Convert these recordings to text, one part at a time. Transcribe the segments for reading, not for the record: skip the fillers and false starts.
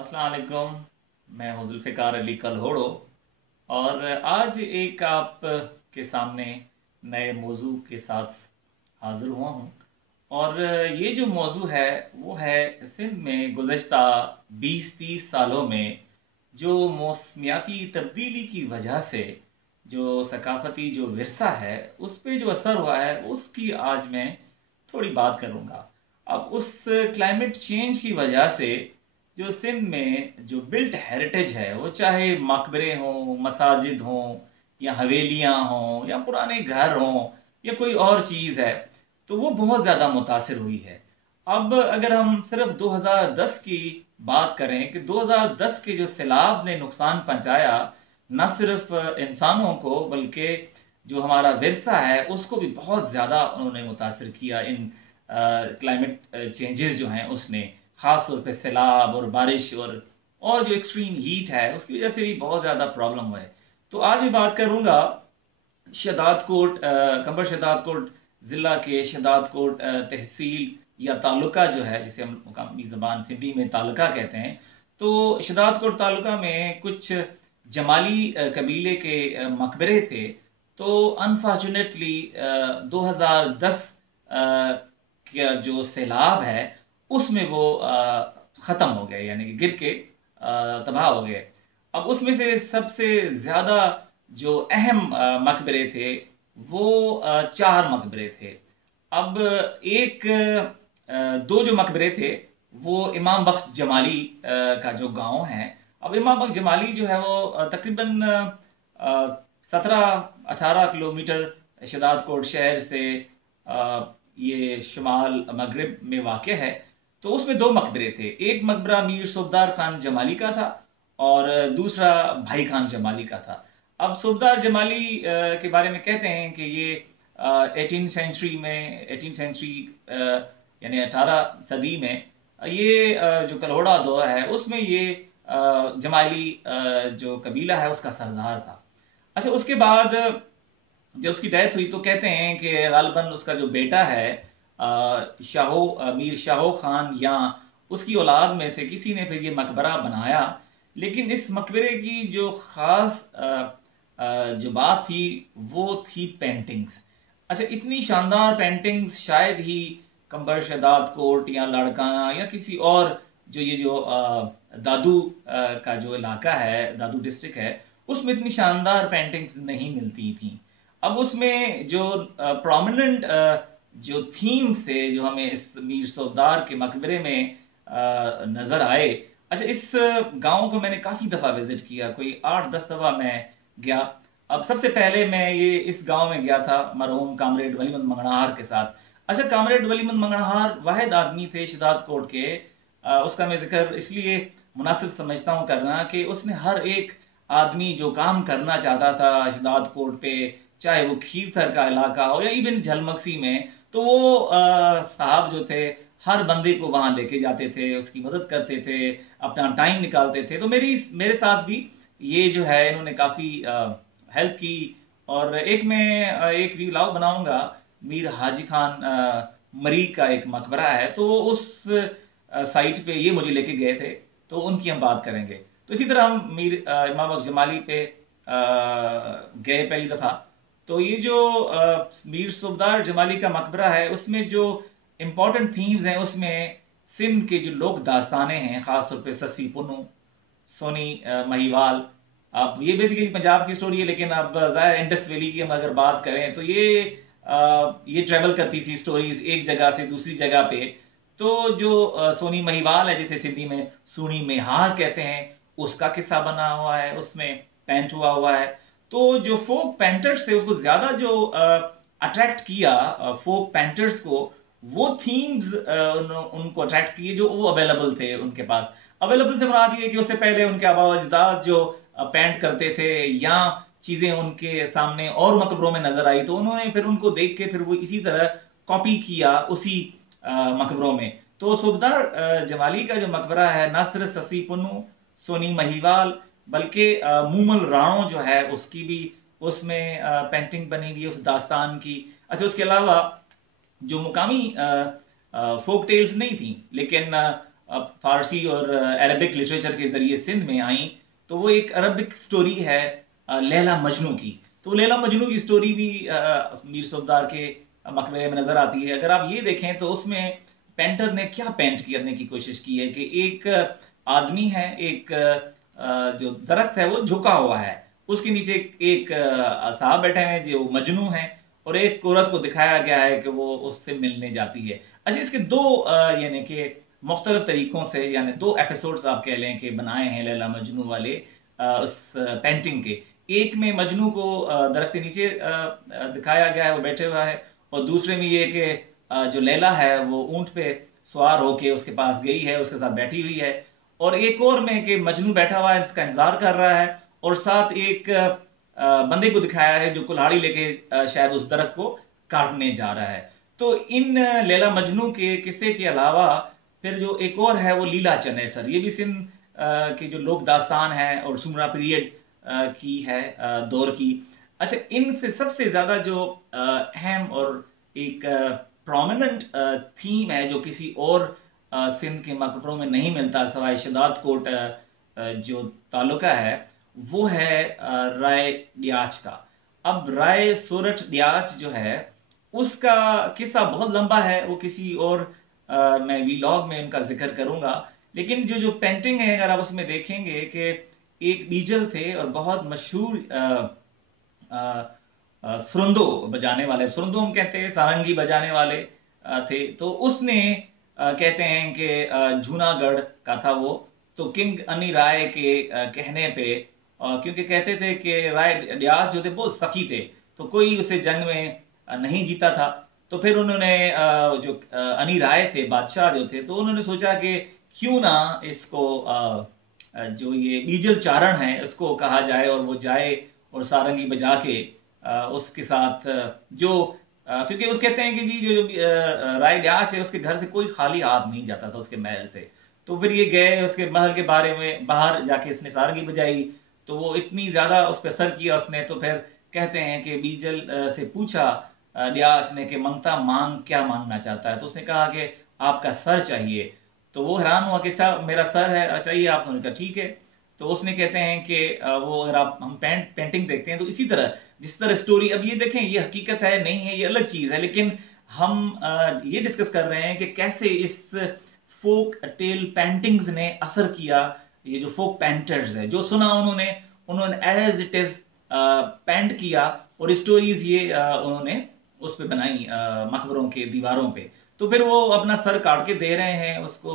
अस्सलाम वालेकुम। मैं हूँ जुल्फ़िकार अली कलहोड़ो और आज एक आप के सामने नए मौजू के साथ हाज़िर हुआ हूँ। और ये जो मौजू है वो है सिंध में गुज़श्ता 20-30 सालों में जो मौसमियाती तब्दीली की वजह से जो सकाफ़ती जो विरसा है उस पे जो असर हुआ है उसकी आज मैं थोड़ी बात करूँगा। अब उस क्लाइमेट चेंज की वजह से जो सिंध में जो बिल्ट हेरिटेज है वो चाहे मकबरे हों, मसाजिद हों या हवेलियाँ हों या पुराने घर हों या कोई और चीज़ है, तो वो बहुत ज़्यादा मुतासिर हुई है। अब अगर हम सिर्फ 2010 की बात करें कि 2010 के जो सैलाब ने नुकसान पहुंचाया न सिर्फ इंसानों को बल्कि जो हमारा विरसा है उसको भी बहुत ज़्यादा उन्होंने मुतासिर किया। इन क्लाइमेट चेंजेस जो हैं उसने ख़ास तौर पे सैलाब और बारिश और जो एक्सट्रीम हीट है उसकी वजह से भी बहुत ज़्यादा प्रॉब्लम हुआ है। तो आज मैं बात करूँगा शदादकोट, कंबर शदादकोट ज़िला के शदादकोट तहसील या तालुका जो है जिसे हम मुकामी ज़बान सिंधी में तालुका कहते हैं। तो शदादकोट तालुका में कुछ जमाली कबीले के मकबरे थे। तो अनफॉर्चुनेटली 2010 का जो सैलाब है उसमें वो ख़त्म हो गए, यानी कि गिर के तबाह हो गए। अब उसमें से सबसे ज़्यादा जो अहम मकबरे थे वो 4 मकबरे थे। अब एक दो जो मकबरे थे वो इमाम बख्श जमाली का जो गांव है। अब इमाम बख्श जमाली जो है वो तकरीबन 17-18 किलोमीटर शदादकोट शहर से ये शुमाल मगरिब में वाक़ है। तो उसमें दो मकबरे थे, एक मकबरा मीर सुबदार खान जमाली का था और दूसरा भाई खान जमाली का था। अब सुबदार जमाली के बारे में कहते हैं कि ये 18 सेंचुरी यानी 18 सदी में ये जो कलहोड़ा दौर है उसमें ये जमाली जो कबीला है उसका सरदार था। अच्छा, उसके बाद जब उसकी डेथ हुई तो कहते हैं कि गालिबन उसका जो बेटा है मीर शाहो खान या उसकी औलाद में से किसी ने फिर ये मकबरा बनाया। लेकिन इस मकबरे की जो ख़ास जो बात थी वो थी पेंटिंग्स। अच्छा, इतनी शानदार पेंटिंग्स शायद ही कंबर शदाद कोट या लाड़काना या किसी और जो ये जो दादू का जो इलाका है, दादू डिस्ट्रिक्ट है, उसमें इतनी शानदार पेंटिंग्स नहीं मिलती थी। अब उसमें जो प्रोमिनेंट जो थीम्स थे जो हमें इस मीर सौदार के मकबरे में नज़र आए। अच्छा, इस गांव को मैंने काफ़ी दफ़ा विज़िट किया, कोई 8-10 दफ़ा मैं गया। अब सबसे पहले मैं ये इस गांव में गया था मरहूम कामरेड वलीमंद मंगनाहार के साथ। अच्छा, कामरेड वलीमंद मंगनाहार वाहिद आदमी थे शदाद कोट के, उसका मैं जिक्र इसलिए मुनासिब समझता हूँ करना कि उसने हर एक आदमी जो काम करना चाहता था शदाद कोट पे, चाहे वो खीरथर का इलाका हो या इवन झलमक्सी में, तो वो साहब जो थे हर बंदे को वहां लेके जाते थे, उसकी मदद करते थे, अपना टाइम निकालते थे। तो मेरे साथ भी ये जो है इन्होंने काफ़ी हेल्प की। और एक मैं एक व्लॉग बनाऊंगा, मीर हाजी खान मरी का एक मकबरा है, तो उस साइट पे ये मुझे लेके गए थे, तो उनकी हम बात करेंगे। तो इसी तरह हम मीर इमाम बख्श जमाली पे गए पहली दफ़ा। तो ये जो मीर सुबदार जमाली का मकबरा है उसमें जो इम्पोर्टेंट थीम्स हैं उसमें सिंध के जो लोक दास्तानें हैं, ख़ासतौर पे ससी पुन्नू, सोनी महिवाल। अब ये बेसिकली पंजाब की स्टोरी है, लेकिन अब ज़ाहिर इंडस वैली की हम अगर बात करें तो ये ट्रेवल करती थी स्टोरीज एक जगह से दूसरी जगह पे। तो जो सोनी महिवाल है जिसे सिंधी में सूनी मेहार कहते हैं, उसका किस्सा बना हुआ है, उसमें पेंट हुआ है। तो जो फोक पेंटर्स थे उसको ज्यादा जो अट्रैक्ट किया फोक पेंटर्स को, वो थीम्स उनको अट्रैक्ट किए जो वो अवेलेबल थे उनके पास। अवेलेबल से मुराद ये कि उससे पहले उनके आबा अजदाद जो पेंट करते थे या चीजें उनके सामने और मकबरों में नजर आई, तो उन्होंने फिर उनको देख के फिर वो इसी तरह कॉपी किया उसी मकबरों में। तो सुबदार जमाली का जो मकबरा है ना सिर्फ ससी पुन्नू, सोनी महिवाल, बल्कि मूमल राणो जो है उसकी भी उसमें पेंटिंग बनी हुई है उस दास्तान की। अच्छा, उसके अलावा जो मुकामी फोक टेल्स नहीं थी, लेकिन फारसी और अरबिक लिटरेचर के ज़रिए सिंध में आई, तो वो एक अरबिक स्टोरी है लैला मजनू की। तो लैला मजनू की स्टोरी भी मीर सुबदार के मकबरे में नज़र आती है। अगर आप ये देखें तो उसमें पेंटर ने क्या पेंट करने की कोशिश की है कि एक आदमी है, एक जो दरख्त है वो झुका हुआ है, उसके नीचे एक साहब बैठे हैं जो मजनू हैं, और एक औरत को दिखाया गया है कि वो उससे मिलने जाती है। अच्छा, इसके दो यानी कि मुख्तलिफ तरीकों से, यानी दो एपिसोड्स आप कह लें कि बनाए हैं लैला मजनू वाले उस पेंटिंग के। एक में मजनू को दरख्त के नीचे दिखाया गया है, वो बैठे हुआ है, और दूसरे में ये कि जो लैला है वो ऊंट पे सवार होके उसके पास गई है, उसके साथ बैठी हुई है। और एक और में कि मजनू बैठा हुआ है, जिसका इंतजार कर रहा है, और साथ एक बंदे को दिखाया है जो कुल्हाड़ी लेके शायद उस दरख्त को काटने जा रहा है। तो इन लैला मजनू के किस्से के अलावा फिर जो एक और है वो लीला चनेसर, ये भी सिंध की जो लोक दास्तान है और सुमरा पीरियड की है दौर की। अच्छा, इनसे सबसे ज्यादा जो अहम और एक प्रोमिनेंट थीम है जो किसी और सिंध के मकबरों में नहीं मिलता सवाए शदाद कोट जो तालुका है, वो है राय डियाच का। अब राय सोरठ डियाच जो है उसका किस्सा बहुत लंबा है, वो किसी और मैं वीलॉग में उनका जिक्र करूंगा। लेकिन जो जो पेंटिंग है अगर आप उसमें देखेंगे कि एक बीजल थे और बहुत मशहूर सुरंदो बजाने वाले, सुरंदो हम कहते हैं, सारंगी बजाने वाले थे। तो उसने कहते हैं कि जूनागढ़ का था वो, तो किंग अनी राय के कहने पे, क्योंकि कहते थे कि राय डियास जो थे बहुत सखी थे, तो कोई उसे जंग में नहीं जीता था। तो फिर उन्होंने जो अनी राय थे बादशाह जो थे, तो उन्होंने सोचा कि क्यों ना इसको जो ये बीजल चारण है इसको कहा जाए, और वो जाए और सारंगी बजा के उसके साथ जो क्योंकि उस कहते हैं कि जी जो राय डियाच है उसके घर से कोई खाली हाथ नहीं जाता था उसके महल से। तो फिर ये गए उसके महल के बारे में, बाहर जाके इसने सारंगी बजाई, तो वो इतनी ज्यादा उस पर असर किया उसने। तो फिर कहते हैं कि बीजल से पूछा डियाच ने कि मंगता मांग क्या मांगना चाहता है, तो उसने कहा कि आपका सर चाहिए। तो वो हैरान हुआ कि अच्छा मेरा सर है चाहिए आप, तो उन्होंने कहा ठीक है। तो उसने कहते हैं कि वो अगर आप हम पेंटिंग देखते हैं तो इसी तरह जिस तरह स्टोरी, अब ये देखें ये हकीकत है नहीं है ये अलग चीज है, लेकिन हम ये डिस्कस कर रहे हैं कि कैसे इस फोक टेल पेंटिंग्स ने असर किया। ये जो फोक पेंटर्स है जो सुना उन्होंने उन्होंने एज इट इज पेंट किया, और स्टोरीज ये उन्होंने उस पर बनाई मकबरों के दीवारों पे। तो फिर वो अपना सर काट के दे रहे हैं उसको,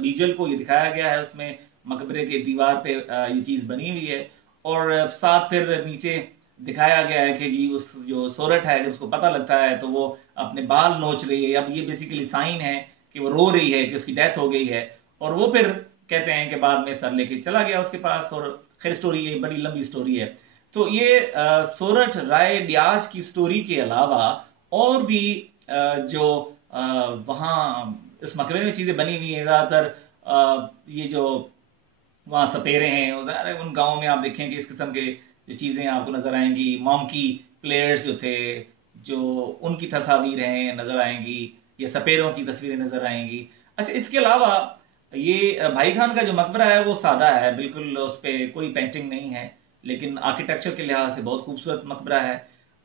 बीजल को ये दिखाया गया है उसमें मकबरे के दीवार पे ये चीज बनी हुई है। और साथ फिर नीचे दिखाया गया है कि जी उस जो सोरठ है जब उसको पता लगता है तो वो अपने बाल नोच रही है। अब ये बेसिकली साइन है कि वो रो रही है कि उसकी डेथ हो गई है, और वो फिर कहते हैं कि बाद में सर लेके चला गया उसके पास। और खैर स्टोरी ये बड़ी लंबी स्टोरी है। तो ये सोरठ राय डियाच की स्टोरी के अलावा और भी जो वहाँ इस मकबरे में चीजें बनी हुई हैं, ज्यादातर ये जो वहाँ सपेरे हैं, उन गाँव में आप देखें कि इस किस्म के जो चीज़ें आपको नज़र आएंगी, मॉन्की प्लेयर्स जो थे जो उनकी तस्वीर हैं नज़र आएंगी, या सपेरों की तस्वीरें नज़र आएंगी। अच्छा, इसके अलावा ये भाई खान का जो मकबरा है वो सादा है बिल्कुल, उस पर कोई पेंटिंग नहीं है, लेकिन आर्किटेक्चर के लिहाज से बहुत खूबसूरत मकबरा है।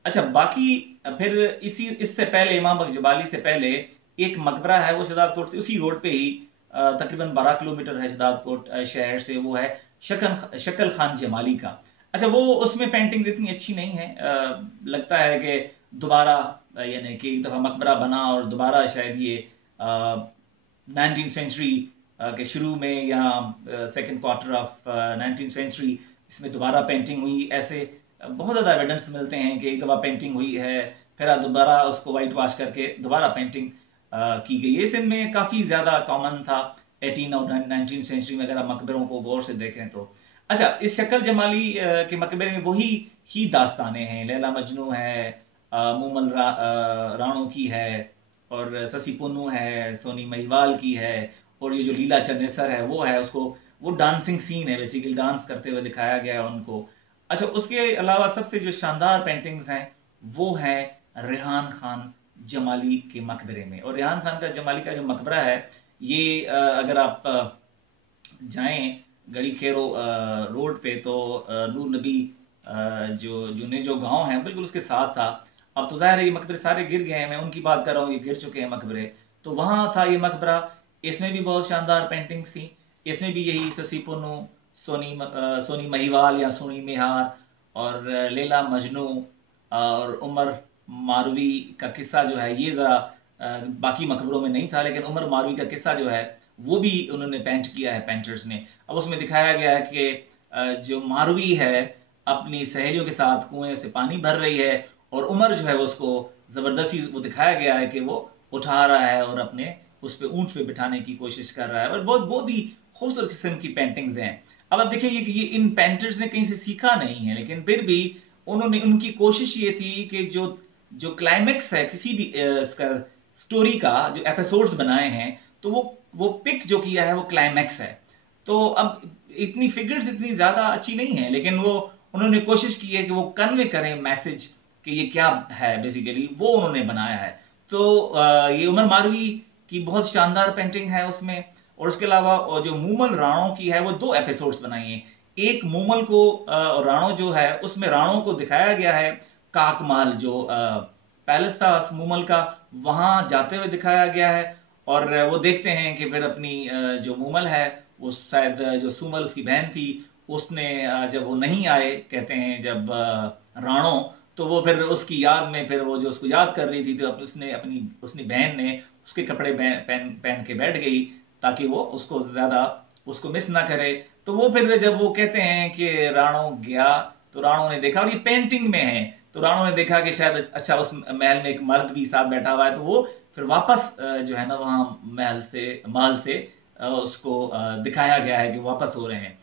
अच्छा, बाकी फिर इससे पहले इमाम बख्श जबाली से पहले एक मकबरा है वो शदाद कोट से उसी रोड पे ही तकरीबन 12 किलोमीटर है शदाद कोट शहर से, वो है शक्ल खान जमाली का। अच्छा, वो उसमें पेंटिंग इतनी अच्छी नहीं है, लगता है कि दोबारा यानी कि एक दफ़ा मकबरा बना और दोबारा शायद ये 19th सेंचुरी के शुरू में या second quarter of 19th century इसमें दोबारा पेंटिंग हुई। ऐसे बहुत ज़्यादा एविडेंस मिलते हैं कि एक दफ़ा पेंटिंग हुई है फिर दोबारा उसको वाइट वॉश करके दोबारा पेंटिंग की गई है। इसमें में काफ़ी ज़्यादा कॉमन था 18 और 19th सेंचुरी में, अगर आप मकबरों को गौर से देखें तो। अच्छा, इस शक्ल जमाली के मकबरे में वही ही दास्तानें हैं, लैला मजनू है, मूमल राणो की है, और ससी पुन्नू है, सोनी महिवाल की है, और ये जो लीला चन्नेसर है वो है, उसको वो डांसिंग सीन है, बेसिकली डांस करते हुए दिखाया गया है उनको। अच्छा, उसके अलावा सबसे जो शानदार पेंटिंग्स हैं वो है रेहान खान जमाली के मकबरे में। और रेहान खान का जमाली का जो मकबरा है ये अगर आप जाएं गड़ी खेरो रोड पे तो नूर नबी जो गांव है बिल्कुल उसके साथ था। अब तो जाहिर है ये मकबरे सारे गिर गए हैं, मैं उनकी बात कर रहा हूँ, ये गिर चुके हैं मकबरे। तो वहां था ये मकबरा, इसमें भी बहुत शानदार पेंटिंग्स थी। इसमें भी यही ससी पुन्नू, सोनी महिवाल या सोनी मेहार और लैला मजनू और उमर मारवी का किस्सा जो है ये ज़रा बाकी मकबरों में नहीं था, लेकिन उमर मारवी का किस्सा जो है वो भी उन्होंने पेंट किया है पेंटर्स ने। अब उसमें दिखाया गया है कि जो मारवी है अपनी सहेलियों के साथ कुएं से पानी भर रही है और उमर जो है वो उसको ज़बरदस्ती वो दिखाया गया है कि वो उठा रहा है और अपने उस पे ऊंट पे बिठाने की कोशिश कर रहा है, और बहुत बहुत ही खूबसूरत किस्म की पेंटिंग्स हैं। अब आप देखेंगे कि ये इन पेंटर्स ने कहीं से सीखा नहीं है, लेकिन फिर भी उन्होंने उनकी कोशिश ये थी कि जो जो क्लाइमेक्स है किसी भी इसका स्टोरी का, जो एपिसोड्स बनाए हैं, तो वो पिक जो किया है वो क्लाइमेक्स है। तो अब इतनी फिगर्स इतनी ज्यादा अच्छी नहीं है, लेकिन वो उन्होंने कोशिश की है कि वो कन्वे करें मैसेज कि ये क्या है, बेसिकली वो उन्होंने बनाया है। तो ये उमर मारवी की बहुत शानदार पेंटिंग है उसमें। और उसके अलावा जो मूमल राणों की है वो दो एपिसोड्स बनाई हैं। एक मूमल को राणो जो है उसमें राणो को दिखाया गया है, काकमाल जो पैलेस था मूमल का, वहां जाते हुए दिखाया गया है। और वो देखते हैं कि फिर अपनी जो मूमल है वो शायद जो सूमल उसकी बहन थी उसने जब वो नहीं आए, कहते हैं जब राणो, तो वो फिर उसकी याद में फिर वो जो उसको याद कर रही थी तो उसने बहन ने उसके कपड़े पहन पहन के बैठ गई ताकि वो उसको ज्यादा उसको मिस ना करे। तो वो फिर जब वो कहते हैं कि राणो गया तो राणो ने देखा, और ये पेंटिंग में है, तो राणो ने देखा कि शायद अच्छा उस महल में एक मर्द भी साथ बैठा हुआ है, तो वो फिर वापस जो है ना वहां महल से उसको दिखाया गया है कि वापस हो रहे हैं।